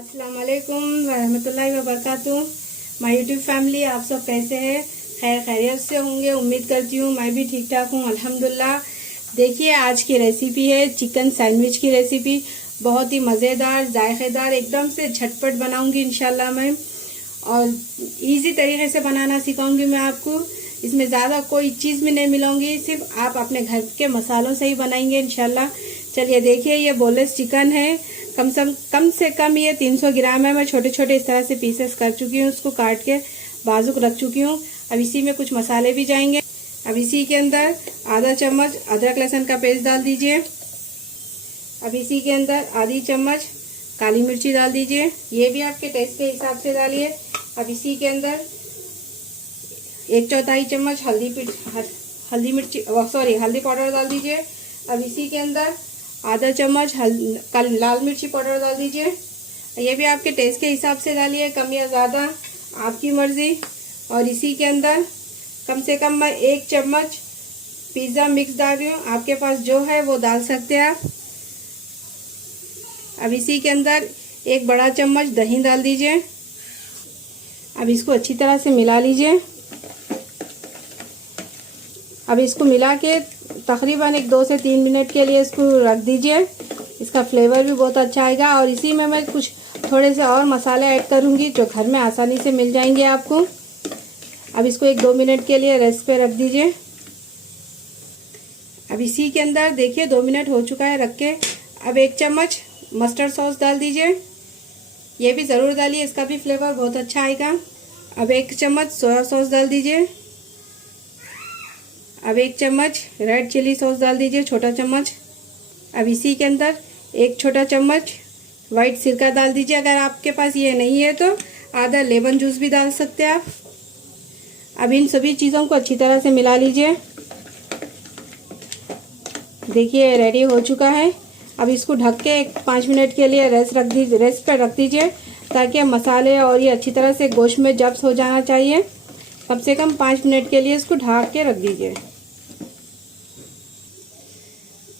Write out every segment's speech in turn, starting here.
अस्सलाम वालेकुम वरहमतुल्लाहि वबरकातुहू। माय यूट्यूब फैमिली, आप सब कैसे हैं? खैरियत से होंगे, उम्मीद करती हूँ। मैं भी ठीक ठाक हूँ अल्हम्दुलिल्लाह। देखिए, आज की रेसिपी है चिकन सैंडविच की रेसिपी। बहुत ही मज़ेदार, जायकेदार, एकदम से झटपट बनाऊंगी इंशाल्लाह मैं, और इजी तरीके से बनाना सिखाऊंगी मैं आपको। इसमें ज़्यादा कोई चीज़ भी नहीं मिलाऊंगी, सिर्फ आप अपने घर के मसालों से ही बनाएंगे इंशाल्लाह। चलिए देखिए, ये बोनलेस चिकन है। कम से कम ये 300 ग्राम है। मैं छोटे छोटे इस तरह से पीसेस कर चुकी हूँ, उसको काट के बाजुक रख चुकी हूँ। अब इसी में कुछ मसाले भी जाएंगे। अब इसी के अंदर आधा चम्मच अदरक लहसुन का पेस्ट डाल दीजिए। अब इसी के अंदर आधी चम्मच काली मिर्ची डाल दीजिए, ये भी आपके टेस्ट के हिसाब से डालिए। अब इसी के अंदर 1/4 चम्मच हल्दी पाउडर डाल दीजिए। अब इसी के अंदर आधा चम्मच लाल मिर्ची पाउडर डाल दीजिए, ये भी आपके टेस्ट के हिसाब से डालिए, कम या ज़्यादा आपकी मर्ज़ी। और इसी के अंदर कम से कम मैं 1 चम्मच पिज़्ज़ा मिक्स डाल रही हूँ, आपके पास जो है वो डाल सकते हैं आप। अब इसी के अंदर 1 बड़ा चम्मच दही डाल दीजिए। अब इसको अच्छी तरह से मिला लीजिए। अब इसको मिला के तकरीबन 2 से 3 मिनट के लिए इसको रख दीजिए, इसका फ्लेवर भी बहुत अच्छा आएगा। और इसी में मैं कुछ थोड़े से और मसाले ऐड करूँगी जो घर में आसानी से मिल जाएंगे आपको। अब इसको 1-2 मिनट के लिए रेस्ट पे रख दीजिए। अब इसी के अंदर देखिए 2 मिनट हो चुका है रख के। अब 1 चम्मच मस्टर्ड सॉस डाल दीजिए, ये भी ज़रूर डालिए, इसका भी फ्लेवर बहुत अच्छा आएगा। अब 1 चम्मच सोया सॉस डाल दीजिए। अब 1 चम्मच रेड चिली सॉस डाल दीजिए, छोटा चम्मच। अब इसी के अंदर 1 छोटा चम्मच वाइट सिरका डाल दीजिए, अगर आपके पास ये नहीं है तो आधा लेमन जूस भी डाल सकते हैं आप। अब इन सभी चीज़ों को अच्छी तरह से मिला लीजिए। देखिए रेडी हो चुका है। अब इसको ढक के 5 मिनट के लिए रेस्ट पर रख दीजिए, ताकि मसाले और ये अच्छी तरह से गोश्त में जब्स हो जाना चाहिए। कम से कम 5 मिनट के लिए इसको ढक के रख दीजिए।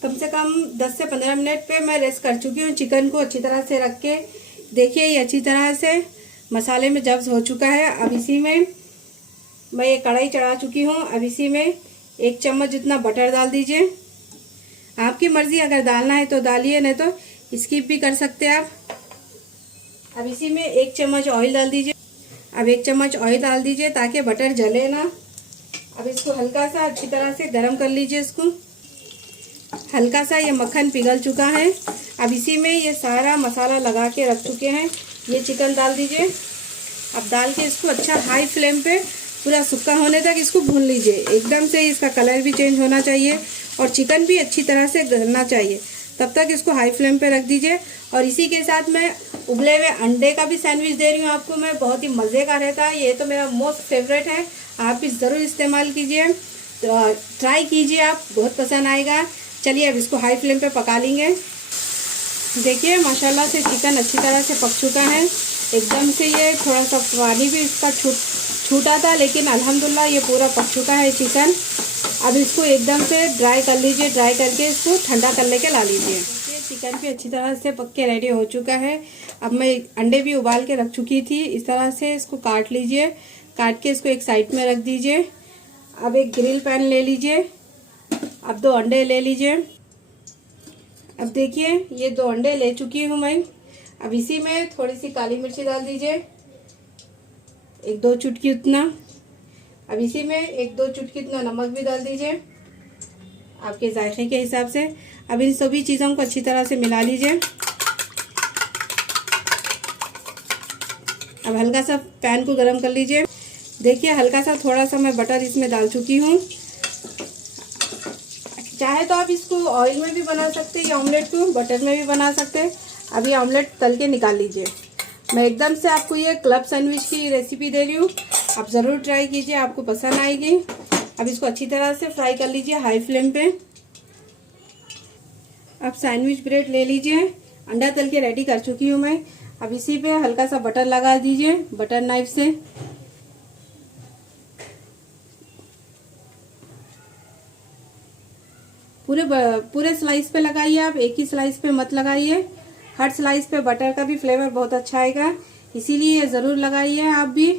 कम से कम 10 से 15 मिनट पे मैं रेस्ट कर चुकी हूँ चिकन को अच्छी तरह से रख के। देखिए ये अच्छी तरह से मसाले में जब्स हो चुका है। अब इसी में मैं ये कढ़ाई चढ़ा चुकी हूँ। अब इसी में 1 चम्मच जितना बटर डाल दीजिए, आपकी मर्जी, अगर डालना है तो डालिए, नहीं तो स्किप भी कर सकते हैं आप। अब इसी में 1 चम्मच ऑयल डाल दीजिए। अब 1 चम्मच ऑयल डाल दीजिए ताकि बटर जले ना। अब इसको हल्का सा अच्छी तरह से गरम कर लीजिए। इसको हल्का सा ये मक्खन पिघल चुका है। अब इसी में ये सारा मसाला लगा के रख चुके हैं, ये चिकन डाल दीजिए। अब डाल के इसको अच्छा हाई फ्लेम पे पूरा सूखा होने तक इसको भून लीजिए। एकदम से इसका कलर भी चेंज होना चाहिए और चिकन भी अच्छी तरह से गलना चाहिए, तब तक इसको हाई फ्लेम पे रख दीजिए। और इसी के साथ मैं उबले हुए अंडे का भी सैंडविच दे रही हूँ आपको मैं, बहुत ही मज़े का रहता है, ये तो मेरा मोस्ट फेवरेट है। आप भी ज़रूर इस्तेमाल कीजिए, तो ट्राई कीजिए, आप बहुत पसंद आएगा। चलिए अब इसको हाई फ्लेम पे पका लेंगे। देखिए माशाल्लाह से चिकन अच्छी तरह से पक चुका है। एकदम से ये थोड़ा सा पानी भी इसका छूटा था, लेकिन अल्हम्दुलिल्लाह ये पूरा पक चुका है चिकन। अब इसको एकदम से ड्राई कर लीजिए, ड्राई करके इसको ठंडा कर लेके ला लीजिए। ये चिकन भी अच्छी तरह से पक के रेडी हो चुका है। अब मैं अंडे भी उबाल के रख चुकी थी, इस तरह से इसको काट लीजिए। काट के इसको एक साइड में रख दीजिए। अब एक ग्रिल पैन ले लीजिए। अब 2 अंडे ले लीजिए। अब देखिए ये 2 अंडे ले चुकी हूँ मैं। अब इसी में थोड़ी सी काली मिर्ची डाल दीजिए, 1-2 चुटकी उतना। अब इसी में 1-2 चुटकी इतना नमक भी डाल दीजिए, आपके जायके के हिसाब से। अब इन सभी चीज़ों को अच्छी तरह से मिला लीजिए। अब हल्का सा पैन को गरम कर लीजिए। देखिए हल्का सा थोड़ा सा मैं बटर इसमें डाल चुकी हूँ। चाहे तो आप इसको ऑयल में भी बना सकते हैं, या ऑमलेट को बटर में भी बना सकते हैं। अब ये ऑमलेट तल के निकाल लीजिए। मैं एकदम से आपको ये क्लब सैंडविच की रेसिपी दे रही हूँ, आप ज़रूर ट्राई कीजिए, आपको पसंद आएगी। अब इसको अच्छी तरह से फ्राई कर लीजिए हाई फ्लेम पे। अब सैंडविच ब्रेड ले लीजिए, अंडा तल के रेडी कर चुकी हूँ मैं। अब इसी पे हल्का सा बटर लगा दीजिए बटर नाइफ से। पूरे स्लाइस पे लगाइए, आप एक ही स्लाइस पे मत लगाइए, हर स्लाइस पे बटर का भी फ्लेवर बहुत अच्छा आएगा, इसीलिए ये ज़रूर लगाइए आप भी,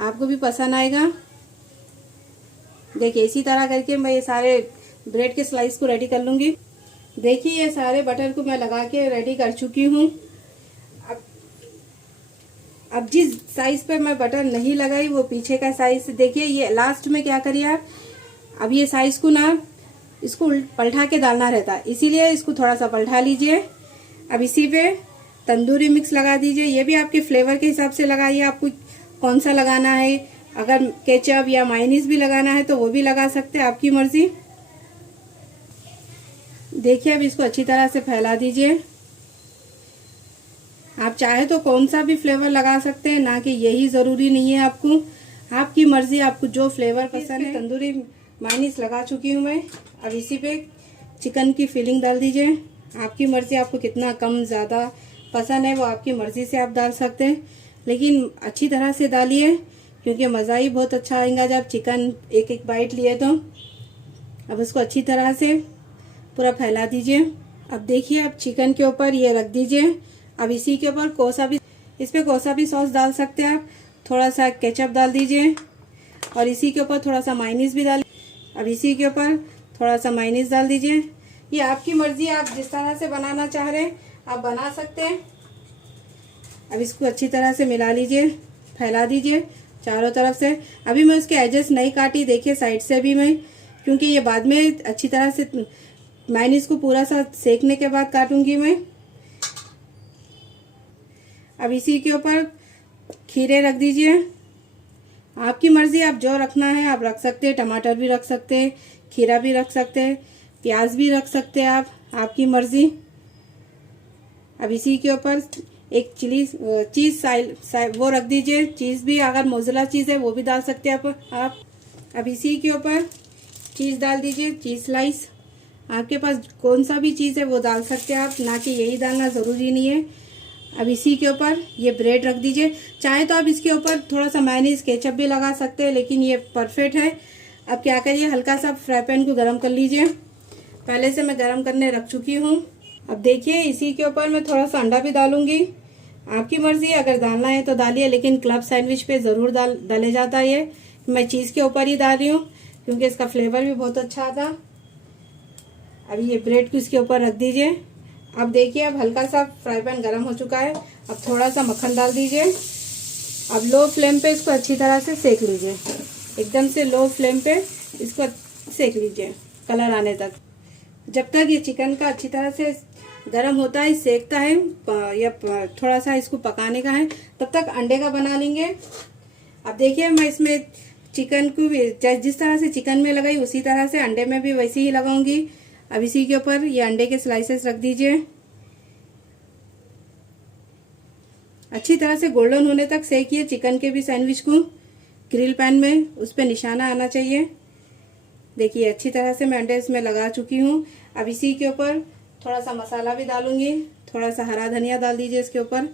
आपको भी पसंद आएगा। देखिए इसी तरह करके मैं ये सारे ब्रेड के स्लाइस को रेडी कर लूँगी। देखिए ये सारे बटर को मैं लगा के रेडी कर चुकी हूँ। अब जिस साइज पर मैं बटर नहीं लगाई वो पीछे का साइज देखिए। ये लास्ट में क्या करिए आप, अब ये साइज को ना इसको पलटा के डालना रहता है, इसीलिए इसको थोड़ा सा पलटा लीजिए। अब इसी पे तंदूरी मिक्स लगा दीजिए, ये भी आपके फ्लेवर के हिसाब से लगाइए, आपको कौन सा लगाना है। अगर केचप या मायोनीज भी लगाना है तो वो भी लगा सकते हैं, आपकी मर्जी। देखिए अब इसको अच्छी तरह से फैला दीजिए। आप चाहे तो कौन सा भी फ्लेवर लगा सकते हैं, ना कि यही ज़रूरी नहीं है आपको, आपकी मर्जी, आपको जो फ्लेवर पसंद है। तंदूरी मायोनीज लगा चुकी हूँ मैं। अब इसी पे चिकन की फिलिंग डाल दीजिए, आपकी मर्जी, आपको कितना कम ज़्यादा पसंद है वो आपकी मर्जी से आप डाल सकते हैं, लेकिन अच्छी तरह से डालिए क्योंकि मज़ा ही बहुत अच्छा आएगा जब चिकन एक एक बाइट लिए तो। अब इसको अच्छी तरह से पूरा फैला दीजिए। अब देखिए अब चिकन के ऊपर ये रख दीजिए। अब इसी के ऊपर इस पे कोसा भी सॉस डाल सकते हैं आप, थोड़ा सा केचप डाल दीजिए और इसी के ऊपर थोड़ा सा मायोनीज भी डाल। अब इसी के ऊपर थोड़ा सा मायोनीज डाल दीजिए। ये आपकी मर्जी, आप जिस तरह से बनाना चाह रहे हैं आप बना सकते हैं। अब इसको अच्छी तरह से मिला लीजिए, फैला दीजिए चारों तरफ से। अभी मैं उसके एजेस नहीं काटी, देखिए साइड से भी मैं, क्योंकि ये बाद में अच्छी तरह से मायोनीज को पूरा सा सेकने के बाद काटूंगी मैं। अब इसी के ऊपर खीरे रख दीजिए, आपकी मर्जी, आप जो रखना है आप रख सकते हैं। टमाटर भी रख सकते हैं, खीरा भी रख सकते हैं, प्याज भी रख सकते हैं आप, आपकी मर्जी। अब इसी के ऊपर एक चीज़ वो रख दीजिए, चीज़ भी अगर मोज़रेला चीज़ है वो भी डाल सकते हैं आप। अब इसी के ऊपर चीज़ डाल दीजिए, चीज़ स्लाइस, आपके पास कौन सा भी चीज़ है वो डाल सकते हैं आप, ना कि यही डालना ज़रूरी नहीं है। अब इसी के ऊपर ये ब्रेड रख दीजिए, चाहे तो आप इसके ऊपर थोड़ा सा मायोनीज केचप भी लगा सकते हैं, लेकिन ये परफेक्ट है। अब क्या करिए, हल्का सा फ्राई पैन को गर्म कर लीजिए, पहले से मैं गर्म करने रख चुकी हूँ। अब देखिए इसी के ऊपर मैं थोड़ा सा अंडा भी डालूंगी, आपकी मर्जी, अगर डालना है तो डालिए, लेकिन क्लब सैंडविच पे ज़रूर डाले जाता है ये। मैं चीज़ के ऊपर ही डाल रही हूँ क्योंकि इसका फ्लेवर भी बहुत अच्छा था। अब ये ब्रेड को इसके ऊपर रख दीजिए। अब देखिए अब हल्का सा फ्राई पैन गर्म हो चुका है, अब थोड़ा सा मक्खन डाल दीजिए। अब लो फ्लेम पे इसको अच्छी तरह से सेक लीजिए, एकदम से लो फ्लेम पे इसको सेक लीजिए कलर आने तक। जब तक ये चिकन का अच्छी तरह से गर्म होता है, सेकता है या थोड़ा सा इसको पकाने का है, तब तक अंडे का बना लेंगे। अब देखिए मैं इसमें चिकन को जिस तरह से चिकन में लगाई उसी तरह से अंडे में भी वैसे ही लगाऊंगी। अब इसी के ऊपर ये अंडे के स्लाइसेस रख दीजिए, अच्छी तरह से गोल्डन होने तक सेकिए चिकन के भी सैंडविच को ग्रिल पैन में, उस पर निशाना आना चाहिए। देखिए अच्छी तरह से मैं अंडे इसमें लगा चुकी हूँ। अब इसी के ऊपर थोड़ा सा मसाला भी डालूंगी, थोड़ा सा हरा धनिया डाल दीजिए इसके ऊपर,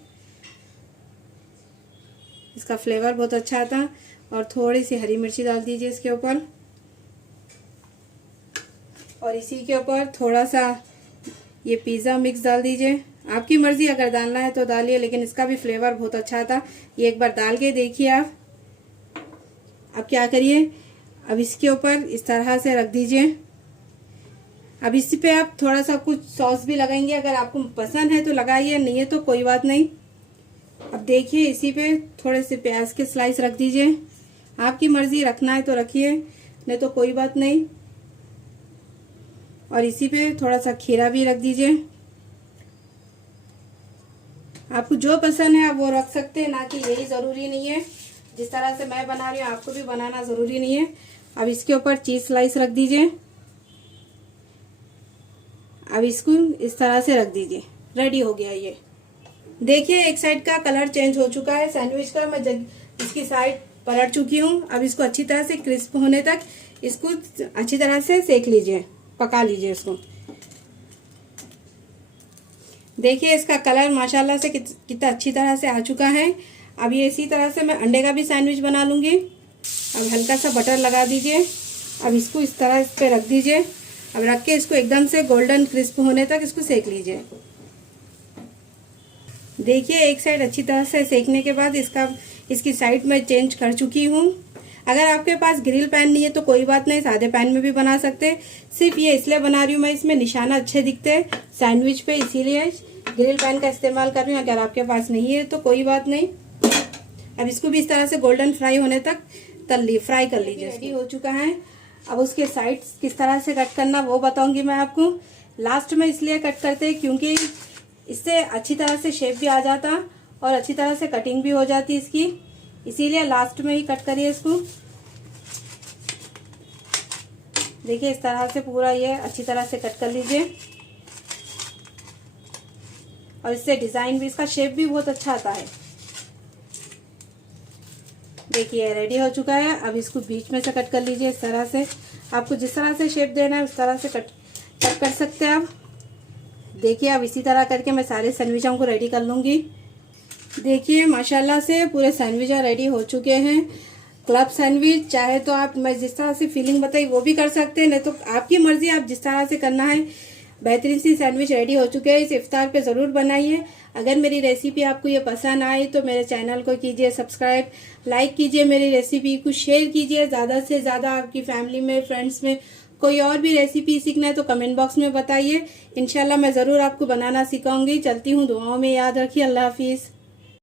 इसका फ्लेवर बहुत अच्छा आता। और थोड़ी सी हरी मिर्ची डाल दीजिए इसके ऊपर, और इसी के ऊपर थोड़ा सा ये पिज़्ज़ा मिक्स डाल दीजिए, आपकी मर्जी, अगर डालना है तो डालिए, लेकिन इसका भी फ्लेवर बहुत अच्छा था। ये एक बार डाल के देखिए आप। अब क्या करिए, अब इसके ऊपर इस तरह से रख दीजिए। अब इसी पे आप थोड़ा सा कुछ सॉस भी लगाएंगे, अगर आपको पसंद है तो लगाइए, नहीं है तो कोई बात नहीं। अब देखिए इसी पे थोड़े से प्याज के स्लाइस रख दीजिए, आपकी मर्जी, रखना है तो रखिए, नहीं तो कोई बात नहीं। और इसी पे थोड़ा सा खीरा भी रख दीजिए, आपको जो पसंद है आप वो रख सकते हैं, ना कि यही ज़रूरी नहीं है। जिस तरह से मैं बना रही हूँ आपको भी बनाना ज़रूरी नहीं है। अब इसके ऊपर चीज़ स्लाइस रख दीजिए, अब इसको इस तरह से रख दीजिए, रेडी हो गया ये। देखिए एक साइड का कलर चेंज हो चुका है सैंडविच का, मैं इसकी साइड पलट चुकी हूँ। अब इसको अच्छी तरह से क्रिस्प होने तक इसको अच्छी तरह से सेक लीजिए, पका लीजिए इसको। देखिए इसका कलर माशाल्लाह से कितना अच्छी तरह से आ चुका है। अब ये इसी तरह से मैं अंडे का भी सैंडविच बना लूँगी। अब हल्का सा बटर लगा दीजिए, अब इसको इस तरह इस पे रख दीजिए। अब रख के इसको एकदम से गोल्डन क्रिस्प होने तक इसको सेक लीजिए। देखिए एक साइड अच्छी तरह से सेकने के बाद इसकी साइड में चेंज कर चुकी हूँ। अगर आपके पास ग्रिल पैन नहीं है तो कोई बात नहीं, सादे पैन में भी बना सकते हैं। सिर्फ ये इसलिए बना रही हूँ मैं, इसमें निशाना अच्छे दिखते हैं सैंडविच पे, इसीलिए ग्रिल पैन का इस्तेमाल कर रही हूँ। अगर आपके पास नहीं है तो कोई बात नहीं। अब इसको भी इस तरह से गोल्डन फ्राई होने तक फ्राई कर लीजिए। रेडी हो चुका है। अब उसके साइड्स किस तरह से कट करना वो बताऊंगी मैं आपको। लास्ट में इसलिए कट करते हैं क्योंकि इससे अच्छी तरह से शेप भी आ जाता और अच्छी तरह से कटिंग भी हो जाती इसकी, इसीलिए लास्ट में ही कट करिए इसको। देखिए इस तरह से पूरा ये अच्छी तरह से कट कर लीजिए और इससे डिजाइन भी, इसका शेप भी बहुत अच्छा आता है। देखिए रेडी हो चुका है। अब इसको बीच में से कट कर लीजिए इस तरह से। आपको जिस तरह से शेप देना है उस तरह से कट कर सकते हैं आप। देखिए अब इसी तरह करके मैं सारे सैंडविचों को रेडी कर लूँगी। देखिए माशाल्लाह से पूरे सैंडविच रेडी हो चुके हैं। क्लब सैंडविच चाहे तो आप, मैं जिस तरह से फीलिंग बताई वो भी कर सकते हैं, नहीं तो आपकी मर्जी, आप जिस तरह से करना है। बेहतरीन सी सैंडविच रेडी हो चुके हैं। इस इफ्तार पे ज़रूर बनाइए। अगर मेरी रेसिपी आपको ये पसंद आए तो मेरे चैनल को कीजिए सब्सक्राइब, लाइक कीजिए मेरी रेसिपी को, शेयर कीजिए ज़्यादा से ज़्यादा। आपकी फैमिली में, फ्रेंड्स में कोई और भी रेसिपी सीखना है तो कमेंट बॉक्स में बताइए। इंशाल्लाह मैं ज़रूर आपको बनाना सिखाऊंगी। चलती हूँ, दुआओं में याद रखिए। अल्लाह हाफिज़।